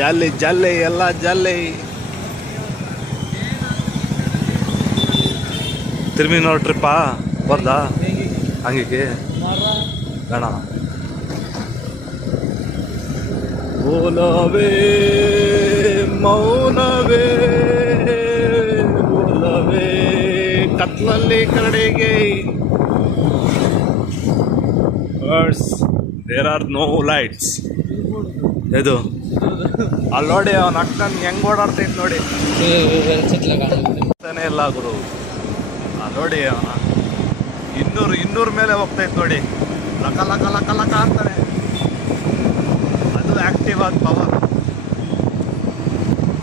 ಜಾಲಿ jolly ಎಲ್ಲ jolly. ತಿರುಮಿನೋರ್ ಟ್ರಿಪ್ಪಾ ಬರ್ದಾ ಹಂಗಿಗೆ ಗಣ ಓಲವೇ ಮೌನವೇ ಓಲವೇ ಕತ್ಲಲ್ಲಿ ಕರಡಿಗೆ. There are no lights. ಇದು ಅಲ್ಲಿ ನೋಡಿ ಅವನ ಅಕ್ಕನ್ ಹೆಂಗ್ ಓಡಾಡ್ತೈತ್ ನೋಡಿ. ಇಲ್ಲ ಗುರು ನೋಡಿ ಅವನ 200 ಮೇಲೆ ಹೋಗ್ತೈತ್ ನೋಡಿ. ಲಕ ಲಕ ಲಕ ಲಕ ಅಂತಾನೆ. ಅದು ಆಕ್ಟಿವ್ ಆದ ಪವರ್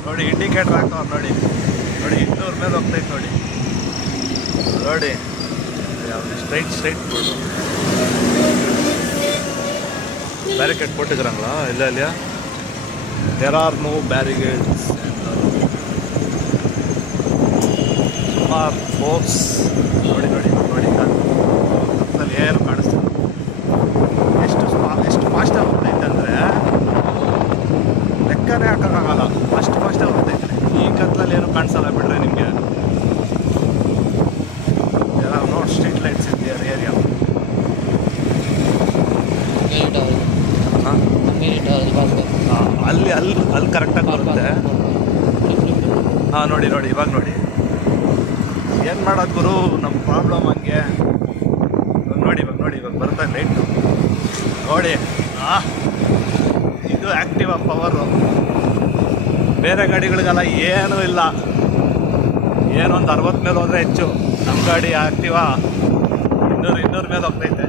ನೋಡಿ. ಇಂಡಿಕೇಟರ್ ಹಾಕವ್ರು ನೋಡಿ. 200 ಮೇಲೆ ಹೋಗ್ತೈತ್ ನೋಡಿ. ನೋಡಿ ಸ್ಟ್ರೈಟ್ ಬಿಡು. ಬ್ಯಾರಿಕೇಡ್ ಕೊಟ್ಟಿದ್ರಂಗಳ ಇಲ್ಲ ಅಲ್ಲಿಯ. There are no barricades. ಸುಮಾರು ಫೋರ್ಸ್ ನೋಡಿ ಕತ್ತಲ್ಲಿ ಏನು ಕಾಣಿಸ್ತಿಲ್ಲ. ಎಷ್ಟು ಫಾಸ್ಟಾಗಿ ಹೋಗ್ತೈತೆ ಅಂದರೆ ಲೆಕ್ಕನೇ ಹಾಕೋಕ್ಕಾಗಲ್ಲ. ಅಷ್ಟು ಫಾಸ್ಟಾಗಿ ಹೋಗ್ತೈತೆ. ಈ ಕತ್ತಲಲ್ಲಿ ಏನು ಕಾಣಿಸಲ್ಲ ಬಿಡ್ರೆ ನಿಮಗೆ. ಎಲ್ಲ ನೋಡಿ ಸ್ಟ್ರೀಟ್ ಲೈಟ್ಸ್ ಇದೆ ಏರಿಯಾ. ಅಲ್ಲಿ ಕರೆಕ್ಟಾಗಿ ಬರುತ್ತೆ. ಹಾಂ ನೋಡಿ ಇವಾಗ ನೋಡಿ ಏನು ಮಾಡೋದು ಗುರು ನಮ್ಮ ಪ್ರಾಬ್ಲಮ್ ಹಂಗೆ. ಇವಾಗ ಬರ್ತಾ ಲೈಟು ನೋಡಿ. ಇದು ಆ್ಯಕ್ಟಿವ್ ಪವರು. ಬೇರೆ ಗಾಡಿಗಳಿಗೆಲ್ಲ ಏನೂ ಇಲ್ಲ. ಏನೊಂದು 60 ಮೇಲೆ ಹೋದರೆ ಹೆಚ್ಚು. ನಮ್ಮ ಗಾಡಿ ಆ್ಯಕ್ಟಿವಾ 200 ಮೇಲೆ ಹೋಗ್ತೈತೆ.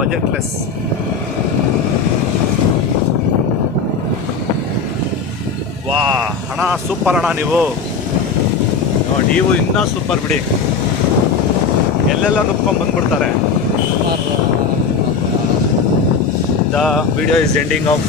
ಬಜೆಟ್ಲೆಸ್. ವಾ ಅಣ್ಣ ಸೂಪರ್ ಅಣ್ಣ ನೀವು ಇನ್ನೂ ಸೂಪರ್ ಬಿಡಿ. ಎಲ್ಲೆಲ್ಲ ನುಕ್ಕೊಂಡು ಬಂದ್ಬಿಡ್ತಾರೆ. The video is ending of